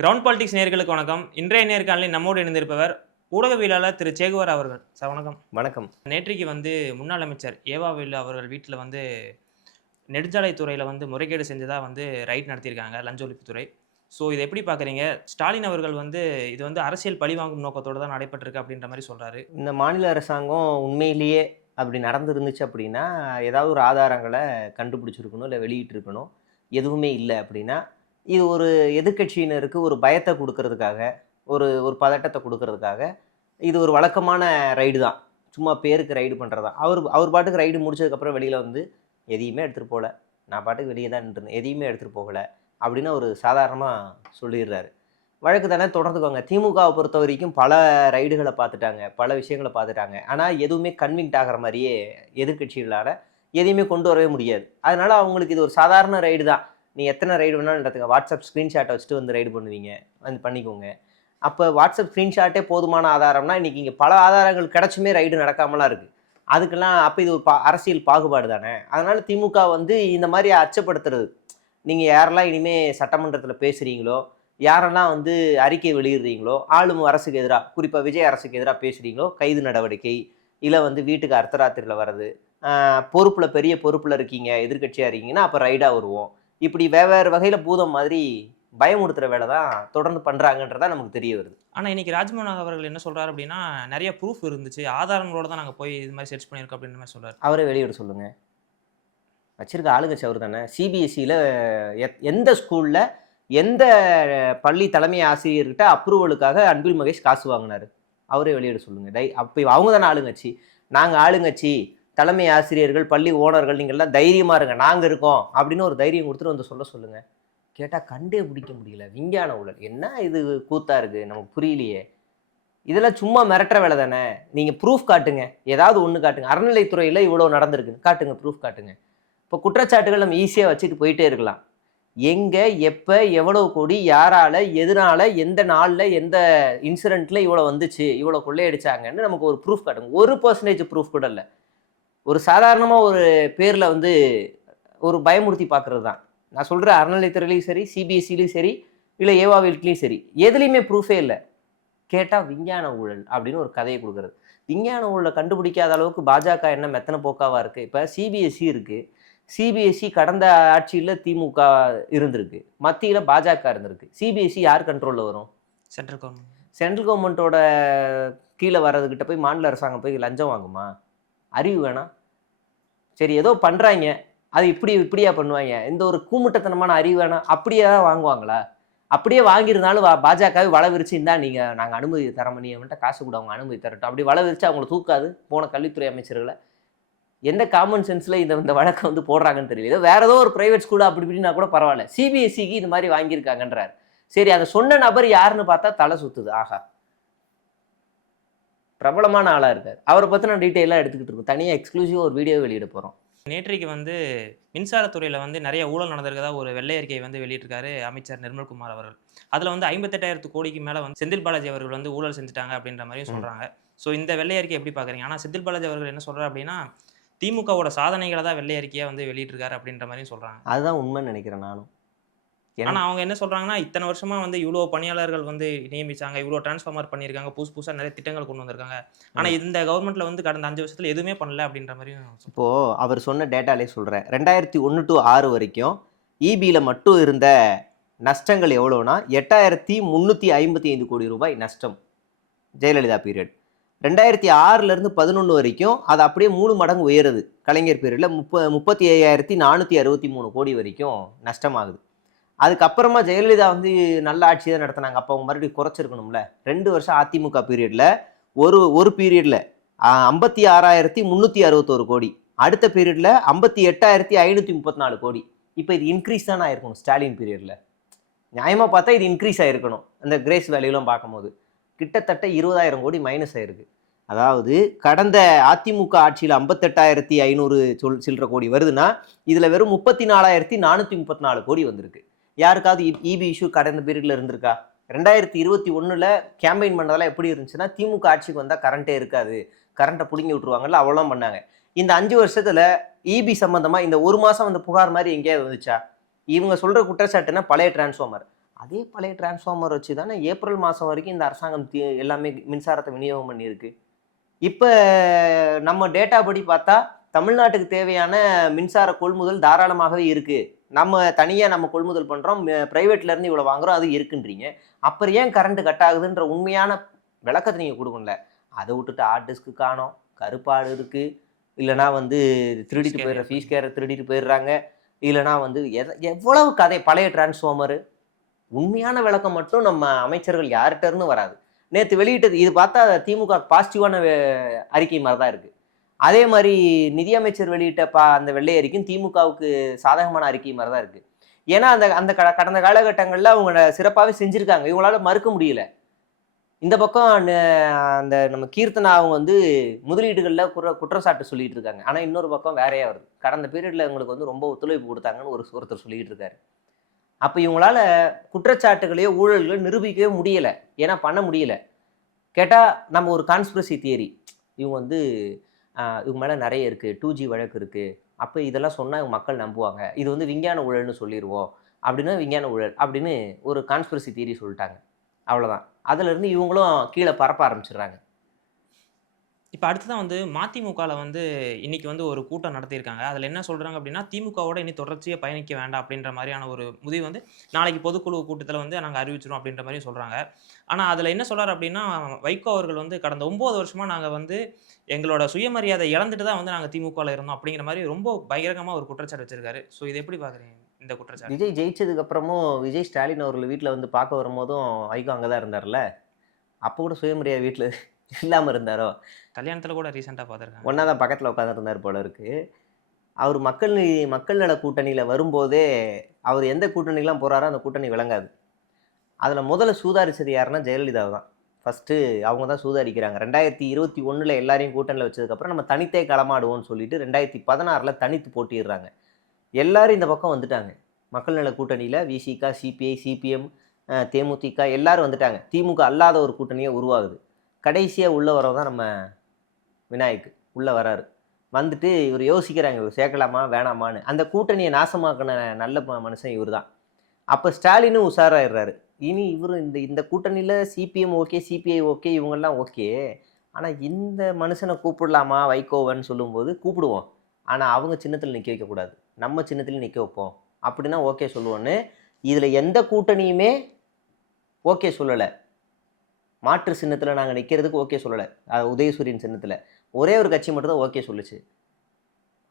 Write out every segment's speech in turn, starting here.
Ground politics நேயர்களுக்கு வணக்கம். இன்றைய நேர்காணலில் நம்மோடு இணைந்திருப்பவர் ஊடகவியலாளர் திரு சேகுவார் அவர்கள். சார் வணக்கம். வணக்கம். நேற்றைக்கு முன்னாள் அமைச்சர் ஏவாவேலு அவர்கள் வீட்டில நெடுஞ்சாலைத்துறையில முறைகேடு செஞ்சதா ரைட் நடத்தியிருக்காங்க, லஞ்ச ஒழிப்புத்துறை. ஸோ இத எப்படி பார்க்குறீங்க? ஸ்டாலின் அவர்கள் இது அரசியல் பழிவாங்கும் நோக்கத்தோட தான் நடைபெற்றிருக்கு அப்படின்ற மாரி சொல்றாரு. இந்த மாநில அரசாங்கம் உண்மையிலேயே அப்படி நடந்திருந்துச்சு அப்படின்னா, ஏதாவது ஒரு ஆதாரங்கள கண்டுபிடிச்சிருக்கணும், இல்ல வெளியிட்டிருக்கணும். எதுவுமே இல்ல அப்படின்னா, இது ஒரு எதிர்க்கட்சியினருக்கு ஒரு பயத்த குடுக்கறதுக்காக, ஒரு ஒரு பதட்டத்த குடுக்கறதுக்காக, இது ஒரு வழக்கமான ரைடு தான். சும்மா பேருக்கு ரைடு பண்றது தான். அவர் பாட்டுக்கு ரைடு முடிச்சதுக்கப்புறம் வெளியில வந்து, "எதையுமே எடுத்துட்டு போல. நான் பாட்டுக்கு வெளிய தான் நின்னுட்டுருந்தேன். எதையுமே எடுத்துட்டு போகல." அப்படின்னு அவரு சாதாரணமா சொல்லிடுறாரு. வழக்கு தானே தொடர்ந்துக்கோங்க. திமுகவ பொறுத்தவரைக்கும் பல ரைடுகள பார்த்துட்டாங்க. பல விஷயங்கள பார்த்துட்டாங்க. ஆனா எதுவுமே கன்விக்ட் ஆகுற மாரியே எதிர்க்கட்சிகளால எதையுமே கொண்டு வரவே முடியாது. அதனால அவங்களுக்கு இது ஒரு சாதாரண ரைடு தான். நீ எத்தனை ரைடு வேணாலும் நடத்துங்க. வாட்ஸ்அப் ஸ்கிரீன்ஷாட்ட வச்சுட்டு வந்து ரைடு பண்ணுவீங்க. வந்து பண்ணிக்கோங்க. அப்ப வாட்ஸ்அப் ஸ்கிரீன்ஷாட்டே போதுமான ஆதாரம்னா, இன்னைக்கு இங்க பல ஆதாரங்கள் கிடைச்சுமே ரைடு நடக்காமலாம் இருக்கு. அதுக்கெல்லாம் அப்ப இது ஒரு அரசியல் பாகுபாடு தானே. அதனால திமுக வந்து இந்த மாரி அச்சப்படுத்துறது. நீங்க யாரெல்லாம் இனிமே சட்டமன்றத்துல பேசுறீங்களோ, யாரெல்லாம் வந்து அறிக்கை வெளியிடுறீங்களோ, ஆளும் அரசுக்கு எதிரா, குறிப்பா விஜய் அரசுக்கு எதிரா பேசுறீங்களோ, கைது நடவடிக்கை, இல்ல வந்து வீட்டுக்கு அர்த்தராத்திரில வர்றது, பொறுப்புல பெரிய பொறுப்புல இருக்கீங்க, எதிர்க்கட்சியா இருக்கீங்கன்னா, அப்ப ரைடா வருவோம். இப்படி வெவ்வேறு வகையில பூதம் மாதிரி பயமுறுத்துற வேலை தான் தொடர்ந்து பண்றாங்கன்றதா நமக்கு தெரிய வருது. ஆனா இன்னைக்கு ராஜ்மோகன் அவர்கள் என்ன சொல்றாரு அப்படின்னா, நெறைய ப்ரூஃப் இருந்துச்சு. ஆதாரங்களோட தான் நாங்க போய் இது மாரி சர்ச் பண்ணியிருக்கோம் அப்படின்ற மாரி சொல்றாரு. அவரே வெளியிட சொல்லுங்க. வச்சிருக்க ஆளுங்கட்சி அவரு தானே. சிபிஎஸ்சில எந்த ஸ்கூல்ல, எந்த பள்ளி தலைமை ஆசிரியர்கிட்ட அப்ரூவலுக்காக அன்பில் மகேஷ் காசு வாங்குனாரு? அவரே வெளியிட சொல்லுங்க. அப்ப அவங்க தானே ஆளுங்கட்சி. நாங்க ஆளுங்கட்சி, தலைமை ஆசிரியர்கள், பள்ளி ஓனர்கள் நீங்கள்லாம் தைரியமா இருங்க. நாங்க இருக்கோம் அப்படின்னு ஒரு தைரியம் கொடுத்துட்டு வந்து சொல்லுங்க. கேட்டா கண்டே பிடிக்க முடியல. விஞ்ஞான ஊழல். என்ன இது கூத்தா இருக்கு? நமக்கு புரியலையே. இதெல்லாம் சும்மா மிரட்டுற வேலை தானே. நீங்க ப்ரூஃப் காட்டுங்க. ஏதாவது ஒண்ணு காட்டுங்க. அறநிலைத்துறையில இவ்வளவு நடந்திருக்குன்னு காட்டுங்க. ப்ரூஃப் காட்டுங்க. இப்போ குற்றச்சாட்டுகள் நம்ம ஈஸியா வச்சுட்டு போயிட்டே இருக்கலாம். எங்க, எப்ப, எவ்வளவு கோடி, யாரால, எதனால, எந்த நாள்ல, எந்த இன்சிடென்ட்ல இவ்வளவு வந்துச்சு, இவ்வளவு கொள்ளையடிச்சாங்கன்னு நமக்கு ஒரு ப்ரூஃப் காட்டுங்க. 1% ப்ரூஃப் கூட இல்ல. ஒரு சாதாரணமா ஒரு பேர்ல வந்து ஒரு பயமுறுத்தி பார்க்கறது தான். நான் சொல்றேன், அறநிலைத்துறையிலயும் சரி, சிபிஎஸ்சிலையும் சரி, இல்ல ஏவாவில்லையும் சரி, எதுலையுமே ப்ரூஃபே இல்ல. கேட்டா விஞ்ஞான ஊழல் அப்படின்னு ஒரு கதையை கொடுக்கறது. விஞ்ஞான ஊழலை கண்டுபிடிக்காத அளவுக்கு பாஜக என்ன மெத்தன போக்காவா இருக்கு. இப்ப சிபிஎஸ்சி இருக்கு. சிபிஎஸ்சி கடந்த ஆட்சியில திமுக இருந்திருக்கு. மத்தியில பாஜக இருந்திருக்கு. சிபிஎஸ்சி யார் கண்ட்ரோல்ல வரும்? Central government. சென்ட்ரல் கவர்மெண்ட்டோட கீழ வர்றதுகிட்ட போய் மாநில அரசாங்கம் போய் லஞ்சம் வாங்குமா? அறிவு வேணாம். சரி ஏதோ பண்றாங்க. அது இப்படியா பண்ணுவாங்க? இந்த ஒரு கூமுட்டத்தனமான அறிவு வேணாம். அப்படியே தான் வாங்குவாங்களா? அப்படியே வாங்கியிருந்தாலும் பாஜகவே வலை விரிச்சு, இந்தா நாங்க அனுமதி தரோம். நீ அவன்கிட்ட காசு கூட அவங்க அனுமதி தரட்டும். அப்படி வலை விரிச்சு அவங்கள தூக்காது போன கல்வித்துறை அமைச்சர்களை. எந்த காமன் சென்ஸ்ல இந்த வழக்கை வந்து போடுறாங்கன்னு தெரியல. வேற ஏதோ ஒரு பிரைவேட் ஸ்கூல் அப்படி இப்படின்னா கூட பரவாயில்ல. சிபிஎஸ்சிக்கு இது மாதிரி வாங்கியிருக்காங்கன்றார். சரி, அதை சொன்ன நபர் யாருன்னு பார்த்தா தலை சுத்துது. ஆஹா, பிரபலமான ஆளா இருக்காரு. அவரை பத்தின டீட்டெயிலாக எடுத்துக்கிட்டு இருக்கோம். தனியா எக்ஸ்க்ளூசிவா ஒரு வீடியோ வெளியிட போறோம். நேற்றைக்கு மின்சாரத்துறையில நிறைய ஊழல் நடந்திருக்கதா ஒரு வெள்ளை அறிக்கையை வெளியிட்டிருக்காரு அமைச்சர் நிர்மல்குமார் அவர்கள். அதுல 58,000 கோடிக்கு மேல செந்தில் பாலாஜி அவர்கள் ஊழல் செஞ்சுட்டாங்க அப்படின்ற மாதிரியும் சொல்றாங்க. ஸோ இந்த வெள்ளை அறிக்கை எப்படி பாக்குறீங்க? ஆனா செந்தில் பாலாஜி அவர்கள் என்ன சொல்றாரு அப்படின்னா, திமுகவோட சாதனைகளை தான் வெள்ளை அறிக்கையா வெளியிட்டிருக்காரு அப்படின்ற மாதிரியும் சொல்றாங்க. அதுதான் உண்மைன்னு நினைக்கிறேன் நானும். ஆனா அவங்க என்ன சொல்றாங்கன்னா, இத்தனை வருஷமா இவ்வளவு பணியாளர்கள் நியமிச்சாங்க, இவ்வளவு டிரான்ஸ்ஃபார்மர் பண்ணியிருக்காங்க, புதுசா நிறைய திட்டங்கள் கொண்டு வந்திருக்காங்க. ஆனா இந்த கவர்மெண்ட்ல கடந்த 5 வருஷத்துல எதுவுமே பண்ணல அப்படின்ற மாதிரியும். இப்போ அவர் சொன்ன டேட்டாலே சொல்றேன். 2001 to 6 வரைக்கும் இபில மட்டும் இருந்த நஷ்டங்கள் எவ்வளவுனா 8,355 கோடி ரூபாய் நஷ்டம். ஜெயலலிதா பீரியட். 2006ல இருந்து 11 வரைக்கும் அது அப்படியே 3 மடங்கு உயருது. கலைஞர் பீரியட்ல 35,463 கோடி வரைக்கும் நஷ்டமாகுது. அதுக்கப்புறமா ஜெயலலிதா நல்ல ஆட்சி தான் நடத்தினாங்க. அப்போ அவங்க மறுபடியும் குறைச்சிருக்கணும்ல. 2 வருஷம் அதிமுக பீரியட்ல ஒரு பீரியட்ல 56,361 கோடி, அடுத்த பீரியட்ல 58,534 கோடி. இப்போ இது இன்க்ரீஸ் தான் ஆயிருக்கணும். ஸ்டாலின் பீரியட்ல நியாயமா பார்த்தா இது இன்க்ரீஸ் ஆயிருக்கணும். அந்த கிரேஸ் வேல்யூலாம் பார்க்கும்போது கிட்டத்தட்ட 20,000 கோடி மைனஸ் ஆயிருக்கு. அதாவது கடந்த அதிமுக ஆட்சியில் 58,500 சில்லற கோடி வருதுன்னா இதுல வெறும் 34,434 கோடி வந்திருக்கு. யாருக்காவது இபி இஷ்யூ கடந்த பீரியட்ல இருந்திருக்கா? 2021ல கேம்பெயின் பண்ணதெல்லாம் எப்படி இருந்துச்சுன்னா, திமுக ஆட்சிக்கு வந்தா கரண்டே இருக்காது, கரண்ட்டை பிடுங்கி விட்டுருவாங்கல்ல, அவ்வளோலாம் பண்ணாங்க. இந்த 5 வருஷத்துல இபி சம்பந்தமா இந்த ஒரு மாசம் புகார் மாதிரி எங்கேயாவது வந்துச்சா? இவங்க சொல்ற குற்றச்சாட்டுன்னா பழைய டிரான்ஸ்ஃபார்மர் அதே பழைய டிரான்ஸ்ஃபார்மர் வச்சு தானே ஏப்ரல் மாதம் வரைக்கும் இந்த அரசாங்கம் எல்லாமே மின்சாரத்தை விநியோகம் பண்ணியிருக்கு. இப்போ நம்ம டேட்டா படி பார்த்தா தமிழ்நாட்டுக்கு தேவையான மின்சார கொள்முதல் தாராளமாகவே இருக்குது. நம்ம தனியாக நம்ம கொள்முதல் பண்ணுறோம், ப்ரைவேட்லேருந்து இவ்வளோ வாங்குகிறோம், அது இருக்குன்றீங்க. அப்புறம் ஏன் கரண்ட் கட் ஆகுதுன்ற உண்மையான விளக்கத்தை நீங்கள் கொடுக்கல. அதை விட்டுட்டு ஹார்ட் டிஸ்க்கு காணோம், கருப்பாடு இருக்குது, இல்லைனா திருடிட்டு போயிடுற ஃபீஸ் கேரை திருடிட்டு போயிடுறாங்க, இல்லைனா எவ்வளவு கதை பழைய டிரான்ஸ்ஃபார்மரு. உண்மையான விளக்கம் மட்டும் நம்ம அமைச்சர்கள் யார்கிட்ட இருந்து வராது. நேற்று வெளியிட்டது இது பார்த்தா திமுக பாசிட்டிவான அறிக்கை மாதிரி தான் இருக்குது. அதே மாதிரி நிதியமைச்சர் வெளியிட்ட அந்த வெள்ளை அறிக்கையும் திமுகவுக்கு சாதகமான அறிக்கை மாதிரி தான் இருக்குது. ஏன்னா அந்த அந்த கடந்த காலகட்டங்களில் அவங்க சிறப்பாகவே செஞ்சுருக்காங்க, இவங்களால மறுக்க முடியல. இந்த பக்கம் அந்த நம்ம கீர்த்தனா அவங்க முதலீடுகளில் குற்றச்சாட்டு சொல்லிட்டு இருக்காங்க. ஆனால் இன்னொரு பக்கம் வேறையா வருது, கடந்த பீரியடில் அவங்களுக்கு ரொம்ப ஒத்துழைப்பு கொடுத்தாங்கன்னு ஒருத்தர் சொல்லிட்டு இருக்காரு. அப்போ இவங்களால குற்றச்சாட்டுகளையோ ஊழல்களையோ நிரூபிக்கவே முடியலை. ஏன்னா பண்ண முடியல. கேட்டால் நம்ம ஒரு கான்ஸ்பிரசி தியரி, இவங்க இவங்க மேலே நிறைய இருக்குது, 2G வழக்கு இருக்குது, அப்போ இதெல்லாம் சொன்னால் மக்கள் நம்புவாங்க, இது விஞ்ஞான ஊழல்னு சொல்லிடுவோம், அப்படின்னா விஞ்ஞான ஊழல் அப்படின்னு ஒரு கான்ஸ்பிரசி தியரி சொல்லிட்டாங்க. அவ்வளோதான். அதுலேருந்து இவங்களும் கீழே பரப்ப ஆரம்பிச்சிடுறாங்க. இப்போ அடுத்ததான் மதிமுகவில் இன்னைக்கு ஒரு கூட்டம் நடத்தியிருக்காங்க. அதில் என்ன சொல்கிறாங்க அப்படின்னா, திமுகவோட இனி தொடர்ச்சியாக பயணிக்க வேண்டாம் அப்படின்ற மாதிரியான ஒரு முடிவு நாளைக்கு பொதுக்குழு கூட்டத்தில் நாங்கள் அறிவிச்சிடும் அப்படின்ற மாதிரி சொல்கிறாங்க. ஆனால் அதில் என்ன சொல்கிறார் அப்படின்னா, வைகோ அவர்கள் கடந்த 9 வருஷமாக நாங்கள் எங்களோட சுயமரியாதை இழந்துட்டு தான் நாங்கள் திமுகவில் இருந்தோம் அப்படிங்கிற மாதிரி ரொம்ப பயங்கரமாக ஒரு குற்றச்சாட்டு வச்சிருக்காரு. ஸோ இது எப்படி பார்க்குறீங்க இந்த குற்றச்சாட்டு? விஜய் ஜெயிச்சதுக்கு அப்புறமும் விஜய் ஸ்டாலின் அவர்கள் வீட்டில் பார்க்க வரும்போதும் வைகோ அங்கே தான் இருந்தார்ல, அப்போ கூட சுயமரியாதை வீட்டில் இல்லாமல் இருந்தாரோ? கல்யாணத்தில் கூட ரீசெண்டாக பார்த்துருக்காங்க, ஒன்றா தான் பக்கத்தில் உட்காந்துருந்தார் போல இருக்கு. அவர் மக்கள் நல கூட்டணியில் வரும்போதே அவர் எந்த கூட்டணிக்கெலாம் போகிறாரோ அந்த கூட்டணி விளங்காது. அதில் முதல்ல சூதாரிச்சது யாருன்னா ஜெயலலிதாவை தான். ஃபஸ்ட்டு அவங்க தான் சூதாரிக்கிறாங்க. 2021 எல்லாரையும் கூட்டணியில் வச்சதுக்கப்புறம் நம்ம தனித்தே களமாடுவோம்னு சொல்லிட்டு 2016 தனித்து போட்டிடுறாங்க. எல்லாரும் இந்த பக்கம் வந்துட்டாங்க. மக்கள் நல கூட்டணியில் விசிக, சிபிஐ, சிபிஎம், தேமுதிக எல்லாரும் வந்துட்டாங்க. திமுக அல்லாத ஒரு கூட்டணியை உருவாகுது. கடைசியாக உள்ளே வரவு தான் நம்ம விநாயக் உள்ளே வராரு. வந்துட்டு இவர் யோசிக்கிறாங்க, இவர் சேர்க்கலாமா வேணாமான்னு. அந்த கூட்டணியை நாசமாக்கின நல்ல மனுஷன் இவர் தான். அப்போ ஸ்டாலினும் உஷாராயிடுறாரு. இனி இவர் இந்த கூட்டணியில் சிபிஎம் ஓகே, சிபிஐ ஓகே, இவங்கெல்லாம் ஓகே, ஆனால் இந்த மனுஷனை கூப்பிடலாமா வைகோவன்னு சொல்லும்போது கூப்பிடுவோம், ஆனால் அவங்க சின்னத்தில் நிற்க வைக்கக்கூடாது, நம்ம சின்னத்தில் நிற்க வைப்போம் அப்படின்னா ஓகே சொல்லுவோன்னு இதில் எந்த கூட்டணியுமே ஓகே சொல்லலை. மாற்று சின்னத்தில் நாங்கள் நிற்கிறதுக்கு ஓகே சொல்லலை. உதயசூரியன் சின்னத்தில் ஒரே ஒரு கட்சி மட்டும்தான் ஓகே சொல்லுச்சு.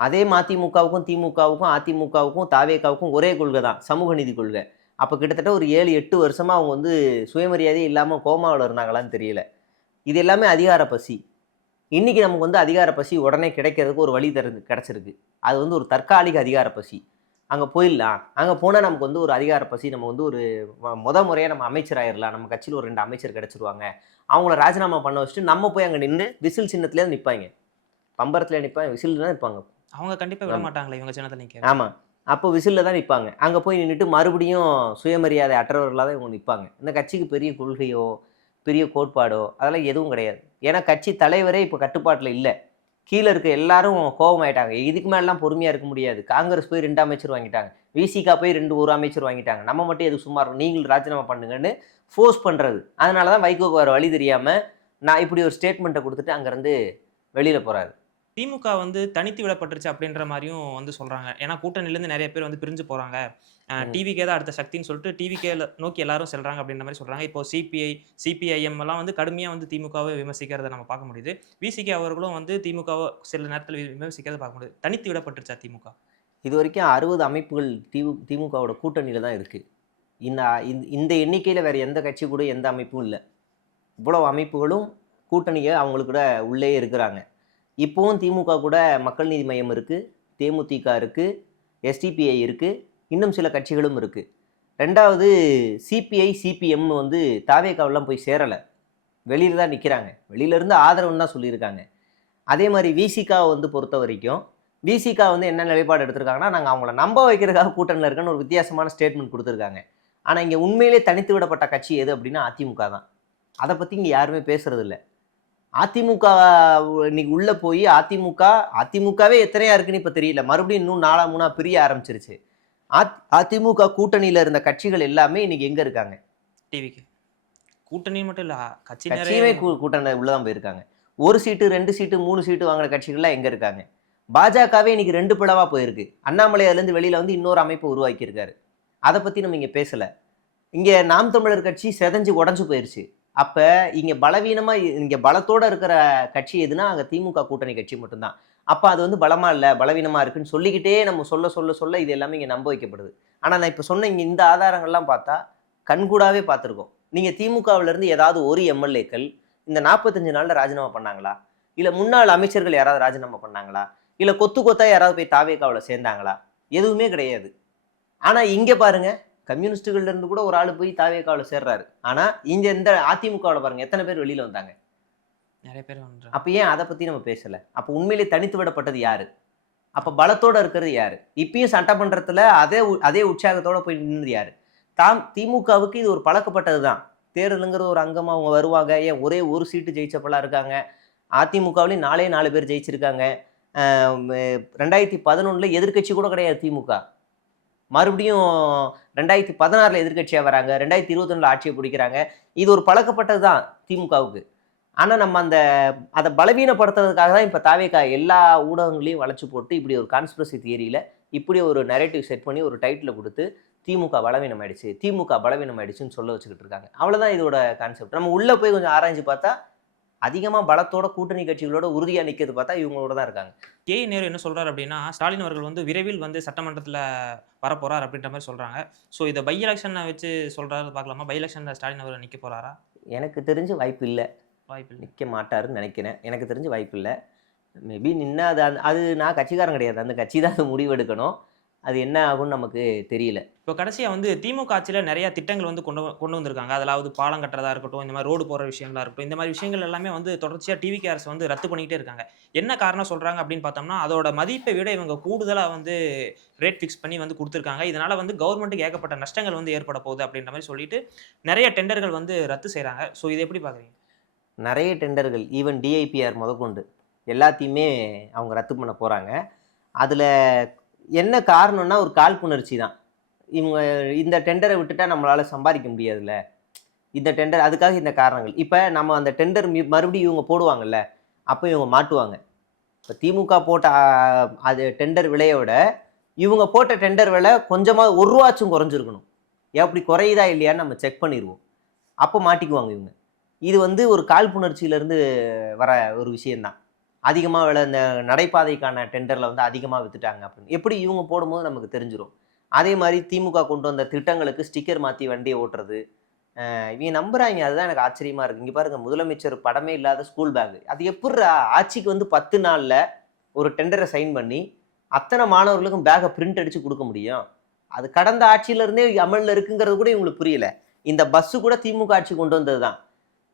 அதே மதிமுகவுக்கும் திமுகவுக்கும் அதிமுகவுக்கும் தாவேகாவுக்கும் ஒரே கொள்கை தான், சமூக நீதி கொள்கை. அப்போ கிட்டத்தட்ட ஒரு 7-8 வருஷமாக அவங்க சுயமரியாதையே இல்லாமல் கோமாவில் இருந்தாங்களான்னு தெரியல. இது எல்லாமே அதிகார பசி. இன்றைக்கி நமக்கு அதிகார பசி உடனே கிடைக்கிறதுக்கு ஒரு வழி கிடச்சிருக்கு. அது ஒரு தற்காலிக அதிகார பசி. அங்கே போயிடலாம், அங்கே போனால் நமக்கு ஒரு அதிகார பசி, நம்ம ஒரு முறையாக நம்ம அமைச்சர் ஆயிடலாம், நம்ம கட்சியில் ஒரு 2 அமைச்சர் கிடச்சிருவாங்க, அவங்கள ராஜினாமா பண்ண வச்சுட்டு நம்ம போய் அங்கே நின்று விசில் சின்னத்துலேயே நிற்பாங்க, பம்பரத்தில் நிற்பாங்க, விசில் தான் நிற்பாங்க. அவங்க கண்டிப்பாக விட மாட்டாங்களே இவங்க சின்னத்தில் நிற்க. ஆமாம், அப்போ விசிலில் தான் நிற்பாங்க. அங்கே போய் நின்றுட்டு மறுபடியும் சுயமரியாதை அற்றவர்களாக தான் இவங்க நிற்பாங்க. இந்த கட்சிக்கு பெரிய கொள்கையோ பெரிய கோட்பாடோ அதெல்லாம் எதுவும் கிடையாது. ஏன்னா கட்சி தலைவரே இப்போ கட்டுப்பாட்டில் இல்லை. கீழே இருக்க எல்லாரும் கோபமாயிட்டாங்க. இதுக்கு மேலாம் பொறுமையாக இருக்க முடியாது. காங்கிரஸ் போய் 2 அமைச்சர் வாங்கிட்டாங்க, விசிகா போய் 1 அமைச்சர் வாங்கிட்டாங்க, நம்ம மட்டும் எதுக்கு சும்மா இருக்கும், நீங்கள் ராஜினாமா பண்ணுங்கன்னு ஃபோர்ஸ் பண்ணுறது. அதனால தான் வைகோக்கு வர வழி தெரியாமல் நான் இப்படி ஒரு ஸ்டேட்மெண்ட்டை கொடுத்துட்டு அங்கேருந்து வெளியில் போகிறாரு. திமுக தனித்து விடப்பட்டுருச்சு அப்படின்ற மாதிரியும் சொல்கிறாங்க. ஏன்னா கூட்டணியிலேருந்து நிறைய பேர் பிரிஞ்சு போகிறாங்க, டிவிக்கே தான் அடுத்த சக்தின்னு சொல்லிட்டு டிவிக்கே நோக்கி எல்லாரும் செல்றாங்க அப்படின்ற மாதிரி சொல்கிறாங்க. இப்போ சிபிஐ, சிபிஐஎம் எல்லாம் கடுமையாக திமுகவை விமர்சிக்கிறத நம்ம பார்க்க முடியுது. விசிகே அவர்களும் திமுகவை சில நேரத்தில் விமர்சிக்கிறத பார்க்க முடியுது. தனித்து விடப்பட்டுருச்சா திமுக? இது வரைக்கும் 60 அமைப்புகள் திமுகவோட கூட்டணியில் தான் இருக்குது. இந்த எண்ணிக்கையில் வேறு எந்த கட்சி கூட எந்த அமைப்பும் இல்லை. இவ்வளோ அமைப்புகளும் கூட்டணியை அவங்களுக்கு கூட உள்ளே இருக்கிறாங்க. இப்போவும் திமுக கூட மக்கள் நீதி மையம் இருக்குது, தேமுதிக இருக்குது, எஸ்டிபிஐ இருக்குது, இன்னும் சில கட்சிகளும் இருக்குது. ரெண்டாவது சிபிஐ, சிபிஎம் தாவேகாவெல்லாம் போய் சேரலை, வெளியில் தான் நிற்கிறாங்க, வெளியிலேருந்து ஆதரவுன்னு தான் சொல்லியிருக்காங்க. அதே மாதிரி விசிகாவை பொறுத்த வரைக்கும் விசிகா என்ன நிலைப்பாடு எடுத்திருக்காங்கன்னா, நாங்கள் அவங்கள நம்ப வைக்கிறதுக்காக கூட்டணியில் இருக்குன்னு ஒரு வித்தியாசமான ஸ்டேட்மெண்ட் கொடுத்துருக்காங்க. ஆனால் இங்கே உண்மையிலே தனித்து விடப்பட்ட கட்சி எது அப்படின்னா அதிமுக தான். அதை பற்றி இங்கே யாருமே பேசுறது இல்லை. அதிமுக இன்னைக்கு உள்ளே போய் அதிமுகவே எத்தனையா இருக்குன்னு இப்போ தெரியல, மறுபடியும் இன்னும் 4-3 பிரிய ஆரம்பிச்சிருச்சு. அதிமுக கூட்டணியில இருந்த கட்சிகள் எல்லாமே இன்னைக்கு எங்க இருக்காங்க? டிவிக்கு கூட்டணி மட்டும் இல்ல கட்சி நிறைய கட்சியுமே கூட்டணி உள்ளதான் போயிருக்காங்க. 1 சீட்டு 2 சீட்டு 3 சீட்டு வாங்குற கட்சிகள்லாம் எங்க இருக்காங்க? பாஜகவே இன்னைக்கு 2 பிளவா போயிருக்கு. அண்ணாமலை அதுல இருந்து வெளியில வந்து இன்னொரு அமைப்பு உருவாக்கி இருக்காரு. அதை பத்தி நம்ம இங்க பேசல. இங்க நாம் தமிழர் கட்சி செதஞ்சு உடைஞ்சு போயிருச்சு. அப்ப இங்க பலவீனமா இங்க பலத்தோட இருக்கிற கட்சி எதுனா அங்க திமுக கூட்டணி கட்சி மட்டும்தான். அப்ப அது வந்து பலமா இல்ல பலவீனமா இருக்குன்னு சொல்லிக்கிட்டே நம்ம சொல்ல சொல்ல சொல்ல இது எல்லாமே இங்க நம்ப வைக்கப்படுது. ஆனா நான் இப்ப சொன்ன இங்க இந்த ஆதாரங்கள்லாம் பார்த்தா கண்கூடாவே பார்த்திருக்கோம். நீங்க திமுகவுல இருந்து ஏதாவது ஒரு எம்எல்ஏக்கள் இந்த 45 நாள்ல ராஜினாமா பண்ணாங்களா? இல்ல முன்னாள் அமைச்சர்கள் யாராவது ராஜினாமா பண்ணாங்களா? இல்ல கொத்து கொத்தா யாராவது போய் தாவேகாவுல சேர்ந்தாங்களா? எதுவுமே கிடையாது. ஆனா இங்க பாருங்க, கம்யூனிஸ்டுகள்ல இருந்து கூட ஒரு ஆளு போய் தாவேகாவுல சேர்றாரு. ஆனா இங்க இந்த அதிமுகவுல பாருங்க எத்தனை பேர் வெளியில வந்தாங்க? நிறைய பேர் பண்றாங்க. அப்ப ஏன் அதை பத்தி நம்ம பேசல? அப்ப உண்மையிலேயே தனித்து விடப்பட்டது யாரு? அப்ப பலத்தோட இருக்கிறது யாரு? இப்பயும் சட்டை பண்றதுல அதே உற்சாகத்தோட போய் நின்னது யாரு? திமுகவுக்கு இது ஒரு பழக்கப்பட்டதுதான். தேர்தலுங்கிறது ஒரு அங்கமா அவங்க வருவாங்க. ஏன் ஒரே ஒரு சீட்டு ஜெயிச்சப்பலாம் இருக்காங்க. அதிமுகவிலயும் 4 பேர் ஜெயிச்சிருக்காங்க. 2011ல எதிர்க்கட்சி கூட கிடையாது திமுக. மறுபடியும் 2016ல எதிர்க்கட்சியா வராங்க. 2021ல ஆட்சியை பிடிக்கிறாங்க. இது ஒரு பழக்கப்பட்டது தான் திமுகவுக்கு. ஆனா நம்ம அதை பலவீனப்படுத்துறதுக்காக தான் இப்ப தாவேகா எல்லா ஊடகங்களையும் வளைச்சு போட்டு இப்படி ஒரு கான்ஸ்பிரசி தியரியில இப்படி ஒரு நரேட்டிவ் செட் பண்ணி ஒரு டைட்டில் கொடுத்து திமுக பலவீனம் ஆயிடுச்சு, திமுக பலவீனம் ஆயிடுச்சுன்னு சொல்ல வச்சுக்கிட்டு இருக்காங்க. அவ்வளவுதான் இதோட கான்செப்ட். நம்ம உள்ள போய் கொஞ்சம் ஆராய்ஞ்சு பார்த்தா அதிகமா பலத்தோட கூட்டணி கட்சிகளோட உறுதியா நிக்கிறது பார்த்தா இவங்களோட தான் இருக்காங்க. கே நேரு என்ன சொல்றாரு அப்படின்னா, ஸ்டாலின் அவர்கள் வந்து விரைவில் வந்து சட்டமன்றத்துல வரப்போறார் அப்படின்ற மாதிரி சொல்றாங்க. ஸோ இதை பை எலெக்ஷனை வச்சு சொல்றாரு பார்க்கலாமா? பை எலெக்ஷன்ல ஸ்டாலின் அவர்கள் நிக்க போறாரா? எனக்கு தெரிஞ்சு வாய்ப்பு இல்லை. வாய்ப்பு இல்லை. நிக்க மாட்டாருன்னு நினைக்கிறேன். எனக்கு தெரிஞ்சு வாய்ப்பு இல்லை. மேபி நின்னா அது நான் கட்சிக்காரன் கிடையாது. அந்த கட்சி தான் அது முடிவெடுக்கணும். அது என்ன ஆகும்னு நமக்கு தெரியல. இப்போ கடைசியா வந்து திமுக ஆட்சியில நிறைய திட்டங்கள் வந்து கொண்டு வந்திருக்காங்க. அதாவது பாலம் கட்டுறதா இருக்கட்டும், இந்த மாதிரி ரோடு போடுற விஷயங்களா இருக்கட்டும், இந்த மாதிரி விஷயங்கள் எல்லாமே வந்து தொடர்ச்சியா டிவிகே அரசு வந்து ரத்து பண்ணிக்கிட்டே இருக்காங்க. என்ன காரணம் சொல்றாங்க அப்படின்னு பார்த்தோம்னா, அதோட மதிப்பை விட இவங்க கூடுதலா வந்து ரேட் ஃபிக்ஸ் பண்ணி வந்து குடுத்துருக்காங்க. இதனால வந்து கவர்மெண்ட்டுக்கு ஏகப்பட்ட நஷ்டங்கள் வந்து ஏற்பட போகுது அப்படின்ற மாதிரி சொல்லிட்டு நிறைய டெண்டர்கள் வந்து ரத்து செய்றாங்க. ஸோ இதை எப்படி பார்க்குறீங்க? நிறைய டெண்டர்கள் ஈவன் டிஐபிஆர் முதற்கொண்டு எல்லாத்தையுமே அவங்க ரத்து பண்ண போறாங்க. அதுல என்ன காரணம்னா ஒரு காழ்ப்புணர்ச்சி தான். இவங்க இந்த டெண்டரை விட்டுட்டா நம்மளால சம்பாதிக்க முடியாதுல்ல. இந்த டெண்டர் அதுக்காக இந்த காரணங்கள். இப்ப நம்ம அந்த டெண்டர் மறுபடியும் இவங்க போடுவாங்கல்ல, அப்ப இவங்க மாட்டுவாங்க. இப்ப திமுக போட்ட அது டெண்டர் விலையை விட இவங்க போட்ட டெண்டர் விலை கொஞ்சமா ₹1 குறைஞ்சிருக்கணும். அப்படி குறையுதா இல்லையான்னு நம்ம செக் பண்ணிடுவோம். அப்போ மாட்டிக்குவாங்க இவங்க. இது வந்து ஒரு காழ்ப்புணர்ச்சியிலிருந்து வர ஒரு விஷயம்தான். அதிகமாக விலை இந்த நடைபாதைக்கான டெண்டரில் வந்து அதிகமாக வித்துட்டாங்க அப்படின்னு எப்படி இவங்க போடும்போது நமக்கு தெரிஞ்சிடும். அதே மாதிரி திமுக கொண்டு வந்த திட்டங்களுக்கு ஸ்டிக்கர் மாற்றி வண்டியை ஓட்டுறது இவங்க நம்புறாங்க. அதுதான் எனக்கு ஆச்சரியமா இருக்கு. இங்கே பாருங்க, முதலமைச்சர் படமே இல்லாத ஸ்கூல் பேக். அது எப்படி ஆட்சிக்கு வந்து 10 நாளில் ஒரு டெண்டரை சைன் பண்ணி அத்தனை மாணவர்களுக்கும் பேக்கை பிரிண்ட் அடிச்சு கொடுக்க முடியும்? அது கடந்த ஆட்சியில இருந்தே அமலில் இருக்குங்கிறது கூட இவங்களுக்கு புரியல. இந்த பஸ்ஸு கூட திமுக ஆட்சி கொண்டு வந்தது தான்.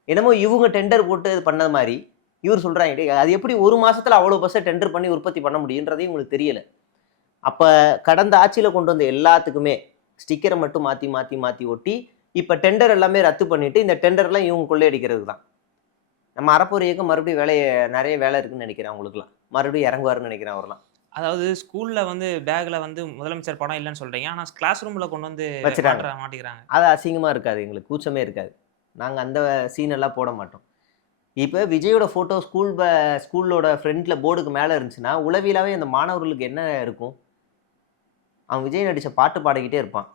என்னமோ இவங்க டெண்டர் போட்டு பண்ணது மாதிரி இவர் சொல்றாங்க. அது எப்படி ஒரு மாசத்துல அவ்வளவு பஸ்ஸை டெண்டர் பண்ணி உற்பத்தி பண்ண முடியுன்றதே உங்களுக்கு தெரியல. அப்ப கடந்த ஆட்சியில கொண்டு வந்த எல்லாத்துக்குமே ஸ்டிக்கரை மட்டும் மாத்தி மாத்தி மாத்தி ஒட்டி இப்ப டெண்டர் எல்லாமே ரத்து பண்ணிட்டு இந்த டெண்டர்லாம் இவங்க கொள்ளையடிக்கிறது தான். நம்ம அறப்போர் இயக்கம் மறுபடியும் நிறைய வேலை இருக்குன்னு நினைக்கிறேன். அவங்களுக்குலாம் மறுபடியும் இறங்குவாருன்னு நினைக்கிறேன் அவர்லாம். அதாவது ஸ்கூல்ல வந்து பேக்ல வந்து முதலமைச்சர் படம் இல்லைன்னு சொல்றீங்க. ஆனா கிளாஸ் ரூம்ல கொண்டு வந்து வச்சுட்டாங்க. மாட்டிக்கிறாங்க. அது அசிங்கமா இருக்காது, எங்களுக்கு கூச்சமே இருக்காது. நாங்க அந்த சீன் எல்லாம் போட மாட்டோம். இப்போ விஜயோட ஃபோட்டோ ஸ்கூலோட ஃப்ரண்ட்ல போர்டுக்கு மேலே இருந்துச்சுன்னா உளவியலாவே அந்த மாணவர்களுக்கு என்ன இருக்கும்? அவன் விஜய் நடித்த பாட்டு பாடிக்கிட்டே இருப்பான்.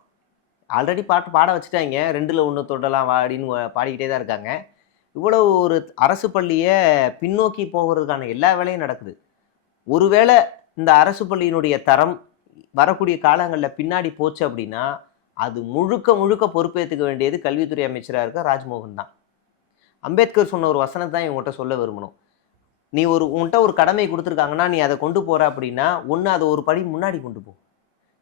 ஆல்ரெடி பாட்டு பாட வச்சுட்டாங்க. 2ல் 1 தொடலாம் அப்படின்னு பாடிக்கிட்டே தான் இருக்காங்க. இவ்வளவு ஒரு அரசு பள்ளியை பின்னோக்கி போகிறதுக்கான எல்லா வேலையும் நடக்குது. ஒருவேளை இந்த அரசு பள்ளியினுடைய தரம் வரக்கூடிய காலங்களில் பின்னாடி போச்சு அப்படின்னா அது முழுக்க முழுக்க பொறுப்பேற்றுக்க வேண்டியது கல்வித்துறை அமைச்சராக இருக்க ராஜ்மோகன் தான். அம்பேத்கர் சொன்ன ஒரு வசனத்தை தான் இவங்ககிட்ட சொல்ல விரும்பணும். நீ உன்கிட்ட ஒரு கடமை கொடுத்துருக்காங்கன்னா நீ அதை கொண்டு போற அப்படின்னா ஒன்று அதை ஒரு படி முன்னாடி கொண்டு போ,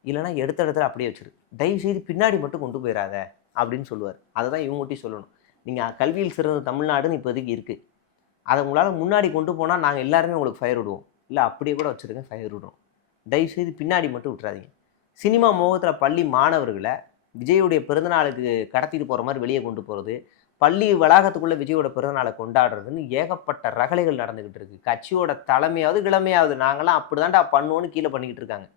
இல்லைன்னா எடுத்த இடத்துல அப்படியே வச்சிரு. தயவு செய்து பின்னாடி மட்டும் கொண்டு போயிடாத அப்படின்னு சொல்லுவார். அதை தான் இவங்ககிட்டையும் சொல்லணும். நீங்கள் கல்வியில் சிறந்த தமிழ்நாடுன்னு இப்போதைக்கு இருக்குது. அதை உங்களால் முன்னாடி கொண்டு போனால் நாங்கள் எல்லாருமே உங்களுக்கு ஃபயர் விடுவோம். இல்லை அப்படியே கூட வச்சுருங்க, ஃபயர் விடுறோம். தயவு செய்து பின்னாடி மட்டும் விட்டுறாதீங்க. சினிமா மோகத்தில் பள்ளி மாணவர்களை விஜயுடைய பிறந்தநாளுக்கு கடத்திட்டு போகிற மாதிரி வெளியே கொண்டு போகிறது, பள்ளி வளாகத்துக்குள்ளே விஜயோட பிறந்தநாளை கொண்டாடுறதுன்னு ஏகப்பட்ட ரகளைகள் நடந்துக்கிட்டு இருக்குது. கட்சியோட தலைமையாவது கிழமையாவது நாங்களாம் அப்படி தான்டா பண்ணுவோன்னு கீழே பண்ணிக்கிட்டு இருக்காங்க.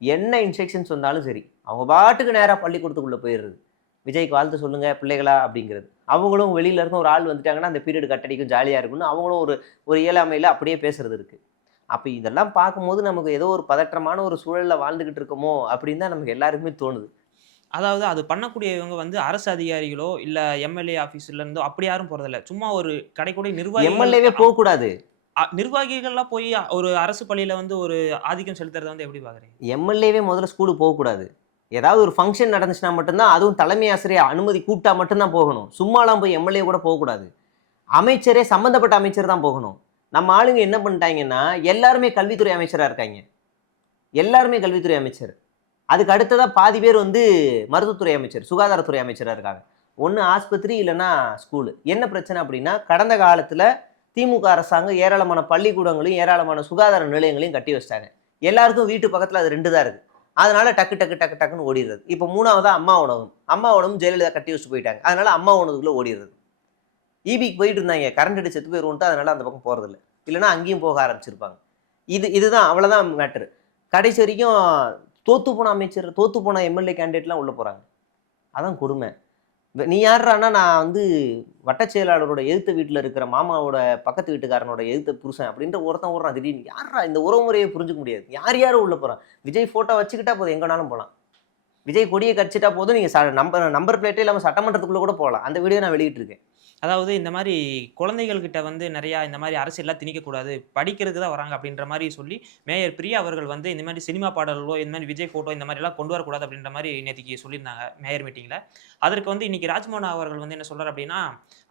என்ன இன்ஸ்ட்ரக்ஷன்ஸ் வந்தாலும் சரி அவங்க பாட்டுக்கு நேராக பள்ளிக்கூடத்துக்குள்ளே போயிடுறது. விஜய்க்கு வாழ்த்து சொல்லுங்க பிள்ளைகளா அப்படிங்கிறது. அவங்களும் வெளியில இருந்து ஒரு ஆள் வந்துட்டாங்கன்னா அந்த பீரியட் கட்டடிக்கும் ஜாலியாக இருக்குன்னு அவங்களும் ஒரு ஒரு இயலாமையில் அப்படியே பேசுறது இருக்கு. அப்போ இதெல்லாம் பார்க்கும்போது நமக்கு ஏதோ ஒரு பதற்றமான ஒரு சூழலில் வாழ்ந்துகிட்டு இருக்கோமோ அப்படின்னு தான் நமக்கு எல்லாருக்குமே தோணுது. அதாவது அது பண்ணக்கூடியவங்க வந்து அரசு அதிகாரிகளோ, இல்ல எம்எல்ஏ ஆஃபீஸ்ல இருந்தோ அப்படி யாரும் போறதில்ல. சும்மா ஒரு கடைக்கூட நிர்வாகிகள் எம்எல்ஏவே போகக்கூடாது. நிர்வாகிகள்லாம் போய் ஒரு அரசு பள்ளியில வந்து ஒரு ஆதிக்கம் செலுத்துறத வந்து எப்படி பார்க்குறீங்க? எம்எல்ஏவே முதல்ல ஸ்கூலுக்கு போகக்கூடாது. ஏதாவது ஒரு ஃபங்க்ஷன் நடந்துச்சுன்னா மட்டும்தான், அதுவும் தலைமை ஆசிரியர் அனுமதி கூப்பிட்டா மட்டும்தான் போகணும். சும்மாலாம் போய் எம்எல்ஏ கூட போகக்கூடாது. அமைச்சரே சம்பந்தப்பட்ட அமைச்சர் தான் போகணும். நம்ம ஆளுங்க என்ன பண்ணிட்டாங்கன்னா, எல்லாருமே கல்வித்துறை அமைச்சரா இருக்காங்க. எல்லாருமே கல்வித்துறை அமைச்சர். அதுக்கு அடுத்ததா பாதி பேர் வந்து மருத்துவத்துறை அமைச்சர், சுகாதாரத்துறை அமைச்சரா இருக்காங்க. ஒண்ணு ஆஸ்பத்திரி இல்லன்னா ஸ்கூலு. என்ன பிரச்சனை அப்படின்னா, கடந்த காலத்துல திமுக அரசாங்கம் ஏராளமான பள்ளிக்கூடங்களையும், ஏராளமான சுகாதார நிலையங்களையும் கட்டி வச்சுட்டாங்க. எல்லாருக்கும் வீட்டு பக்கத்துல அது 2 தான் இருக்கு. அதனால டக்கு டக்கு டக்கு டக்குன்னு ஓடிடுறது. இப்போ 3வதா அம்மா உணவகம். அம்மா உணவகம் ஜெயலலிதா கட்டி வச்சுட்டு போயிட்டாங்க. அதனால அம்மா உணவகத்துக்குள்ள ஓடிடுறது. ஈபிக்கு போயிட்டு இருந்தாங்க. கரண்ட் அடி செத்து போயிருவோன்ட்டு அதனால அந்த பக்கம் போறதில்ல. இல்லைன்னா அங்கேயும் போக ஆரம்பிச்சிருப்பாங்க. இதுதான் அவ்வளவுதான் மேட்டர். கடைசி வரைக்கும் தோத்து போன அமைச்சர், தோத்து போன எம்எல்ஏ கேண்டிடேட்லாம் உள்ள போறாங்க. அதான் கொடுமை. நீ யார்றான்னா நான் வந்து வட்டச் செயலாளரோட எதிர்த்த வீட்டில் இருக்கிற மாமாவோட பக்கத்து வீட்டுக்காரனோட எதிர்த்த புருஷன் அப்படின்ற ஒருத்தன் ஓடுறான் திடீர்னு. யாரா இந்த உறவு முறையை புரிஞ்சுக்க முடியாது. யார் யாரும் உள்ள போறான். விஜய் போட்டோ வச்சுக்கிட்டா போதும் எங்க வேணாலும் போகலாம். விஜய் கொடியை கடிச்சிட்டா போதும் நீங்க நம்பர் பிளேட்டே இல்லாமல் சட்டமன்றத்துக்குள்ள கூட போகலாம். அந்த வீடியோ நான் வெளியிட்டு இருக்கேன். அதாவது இந்த மாரி குழந்தைகள் கிட்ட வந்து நெறையா இந்த மாரி அரசியல்லாம் திணிக்கக்கூடாது. படிக்கிறதுக்கு தான் வராங்க அப்படின்ற மாரி சொல்லி, மேயர் பிரியா அவர்கள் வந்து இந்த மாரி சினிமா பாடல்களோ, இந்த மாரி விஜய் ஃபோட்டோ இந்த மாரிலாம் கொண்டு வரக்கூடாது அப்படின்ற மாரி நேத்திக்கு சொல்லியிருந்தாங்க மேயர் மீட்டிங்ல. அதற்கு வந்து இன்னைக்கு ராஜ்மோகன் அவர்கள் வந்து என்ன சொல்றாரு அப்படின்னா,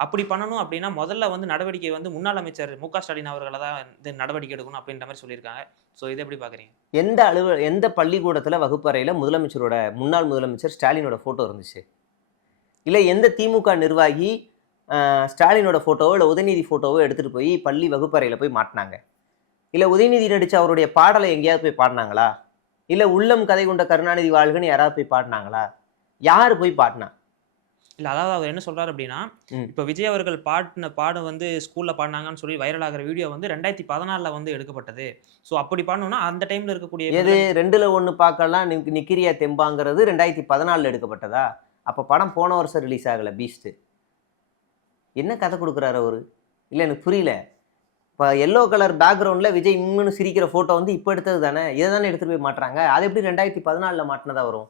அப்படி பண்ணணும் அப்படின்னா முதல்ல வந்து நடவடிக்கை வந்து முன்னாள் அமைச்சர் மு.க. ஸ்டாலின் அவர்கள தான் வந்து நடவடிக்கை எடுக்கணும் அப்படின்ற மாரி சொல்லியிருக்காங்க. ஸோ இத எப்படி பார்க்குறீங்க? எந்த பள்ளிக்கூடத்துல வகுப்பறையில முன்னாள் முதலமைச்சர் ஸ்டாலினோட போட்டோ இருந்துச்சு? இல்ல எந்த திமுக நிர்வாகி ஸ்டாலினோட ஃபோட்டோவோ இல்லை உதயநிதி ஃபோட்டோவோ எடுத்துகிட்டு போய் பள்ளி வகுப்பறையில் போய் மாட்டினாங்க? இல்லை உதயநிதி நடித்த அவருடைய பாடலை எங்கேயாவது போய் பாடினாங்களா? இல்லை உள்ளம் கதை கொண்ட கருணாநிதி வாழ்கன்னு யாராவது போய் பாடினாங்களா? யார் போய் பாடினா? இல்ல அதாவது அவர் என்ன சொல்றாரு அப்படின்னா, இப்ப விஜய் அவர்கள் பாடின பாடம் வந்து ஸ்கூல்ல பாடுனாங்கன்னு சொல்லி வைரல் ஆகுற வீடியோ வந்து 2014ல வந்து எடுக்கப்பட்டது. ஸோ அப்படி பண்ணணும்னா அந்த டைம்ல இருக்கக்கூடிய எது 2ல் 1 பார்க்கலாம் நிக்கிரியா தெம்பாங்கிறது 2014ல எடுக்கப்பட்டதா? அப்போ படம் போன வருஷம் ரிலீஸ் ஆகலை பீஸ்ட். என்ன கதை கொடுக்குறாரு அவரு? இல்லை எனக்கு புரியல. இப்போ எல்லோ கலர் பேக்ரவுண்டில் விஜய் இன்னும் சிரிக்கிற ஃபோட்டோ வந்து இப்போ எடுத்தது தானே, இதை தானே எடுத்துகிட்டு போய் மாட்டுறாங்க. அது எப்படி 2014ல் மாட்டினதா வரும்?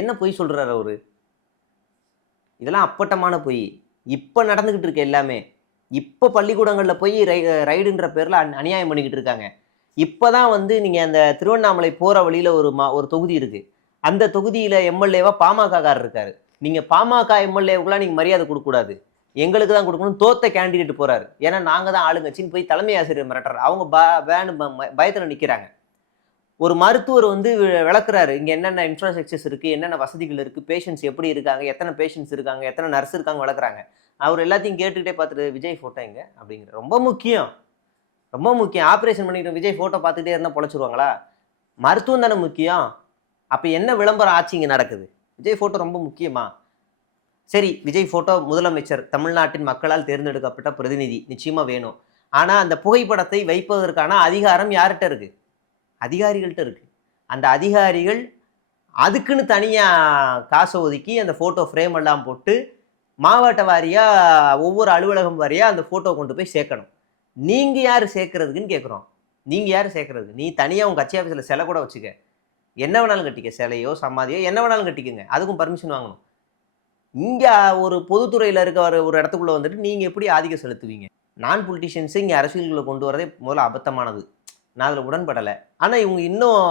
என்ன பொய் சொல்கிறாரு அவரு? இதெல்லாம் அப்பட்டமான பொய். இப்போ நடந்துக்கிட்டு இருக்கு எல்லாமே. இப்போ பள்ளிக்கூடங்களில் போய் ரைடுன்ற பேரில் அநியாயம் பண்ணிக்கிட்டு இருக்காங்க. இப்போ தான் வந்து நீங்கள் அந்த திருவண்ணாமலை போகிற வழியில் ஒரு தொகுதி இருக்குது. அந்த தொகுதியில் எம்எல்ஏவா பாமகக்காரர் இருக்காரு. நீங்கள் பாமக எம்எல்ஏவுக்குலாம் நீங்கள் மரியாதை கொடுக்கக்கூடாது, எங்களுக்கு தான் கொடுக்கணும். தோத்த கேண்டிடேட் போறாரு. ஏன்னா நாங்க தான் ஆளுங்கட்சின்னு போய் தலைமை ஆசிரியர் மிரட்டுறாரு. அவங்க பயத்துல நிக்கிறாங்க. ஒரு மருத்துவர் வந்து விளக்குறாரு, இங்க என்னென்ன இன்ஃப்ராஸ்ட்ரக்சர்ஸ் இருக்கு, என்னென்ன வசதிகள் இருக்கு, பேஷண்ட்ஸ் எப்படி இருக்காங்க, எத்தனை பேஷண்ட்ஸ் இருக்காங்க, எத்தனை நர்ஸ் இருக்காங்க விளக்குறாங்க. அவர் எல்லாத்தையும் கேட்டுக்கிட்டே பார்த்துட்டு விஜய் போட்டோ எங்க அப்படிங்கிற. ரொம்ப முக்கியம், ரொம்ப முக்கியம். ஆப்ரேஷன் பண்ணிக்கிட்டு விஜய் போட்டோ பார்த்துட்டே இருந்தா பொழைச்சிருவாங்களா? மருத்துவம் தானே முக்கியம். அப்ப என்ன விளம்பரம் ஆட்சி இங்க நடக்குது? விஜய் போட்டோ ரொம்ப முக்கியமா? சரி, விஜய் போட்டோ முதலமைச்சர், தமிழ்நாட்டின் மக்களால் தேர்ந்தெடுக்கப்பட்ட பிரதிநிதி, நிச்சயமா வேணும். ஆனா அந்த புகைப்படத்தை வைப்பதற்கான அதிகாரம் யார்கிட்ட இருக்கு? அதிகாரிகள்கிட்ட இருக்கு. அந்த அதிகாரிகள் அதுக்குன்னு தனியா காசை ஒதுக்கி அந்த போட்டோ ஃப்ரேம் எல்லாம் போட்டு மாவட்ட வாரியா ஒவ்வொரு அலுவலகம் வாரியா அந்த போட்டோ கொண்டு போய் சேர்க்கணும். நீங்க யாரு சேர்க்கறதுக்குன்னு கேட்குறோம். நீங்க யாரு சேர்க்கறதுக்கு? நீ தனியா உங்க கட்சி ஆஃபீஸில் சிலை கூட வச்சுக்க, என்ன வேணாலும் கட்டிக்க, சிலையோ சமாதியோ என்ன வேணாலும் கட்டிக்கங்க, அதுக்கும் பர்மிஷன் வாங்கணும். இங்க ஒரு பொதுத்துறையில இருக்க ஒரு இடத்துக்குள்ள வந்துட்டு நீங்க எப்படி ஆதிக்கம் செலுத்துவீங்க? நான் பொலிட்டிஷியன்ஸை இங்க அரசியலுக்குள்ள கொண்டு வரதே முதல்ல அபத்தமானது. நான் அதில் உடன்படலை. ஆனா இவங்க இன்னும்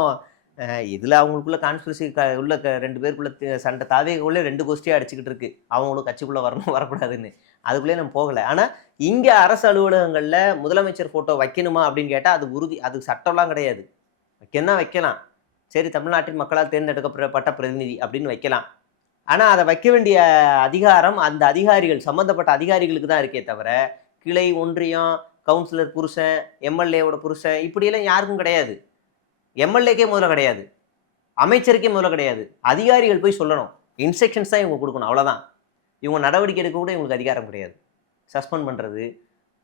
இதுல அவங்களுக்குள்ள கான்ஸ்பிரசி உள்ள 2 பேருக்குள்ள சண்டை தாவேக்குள்ளே 2 கோஷ்டியா அடிச்சுக்கிட்டு இருக்கு. அவங்களும் கட்சிக்குள்ள வரணும் வரக்கூடாதுன்னு. அதுக்குள்ளே நம்ம போகலை. ஆனா இங்க அரசு அலுவலகங்கள்ல முதலமைச்சர் போட்டோ வைக்கணுமா அப்படின்னு கேட்டா அது உறுதி, அது சட்டம்லாம் கிடையாது. வைக்கணும்னா வைக்கலாம். சரி, தமிழ்நாட்டின் மக்களால் தேர்ந்தெடுக்கப்பட்ட பிரதிநிதி அப்படின்னு வைக்கலாம். ஆனா அதை வைக்க வேண்டிய அதிகாரம் அந்த அதிகாரிகள், சம்பந்தப்பட்ட அதிகாரிகளுக்கு தான் இருக்கே தவிர கிளை, ஒன்றியம், கவுன்சிலர் புருஷன், எம்எல்ஏவோட புருஷன் இப்படியெல்லாம் யாருக்கும் கிடையாது. எம்எல்ஏக்கே முதல்ல கிடையாது, அமைச்சருக்கே முதல்ல கிடையாது. அதிகாரிகள் போய் சொல்லணும், இன்ஸ்ட்ரக்ஷன்ஸ் தான் இவங்க கொடுக்கணும், அவ்வளோதான். இவங்க நடவடிக்கை எடுக்க கூட இவங்களுக்கு அதிகாரம் கிடையாது. சஸ்பெண்ட் பண்ணுறது,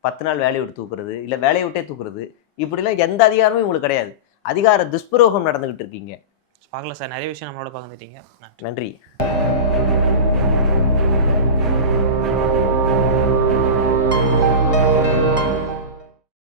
10 நாள் வேலையை விட்டு தூக்குறது, இல்லை வேலையை விட்டே தூக்குறது, இப்படிலாம் எந்த அதிகாரமும் இவங்களுக்கு கிடையாது. அதிகார துஷ்பிரயோகம் நடந்துகிட்டு இருக்கீங்க. பார்க்கல சார். நிறைய விஷயம் நம்மளோட பகிர்ந்துட்டீங்க. நன்றி. நன்றி.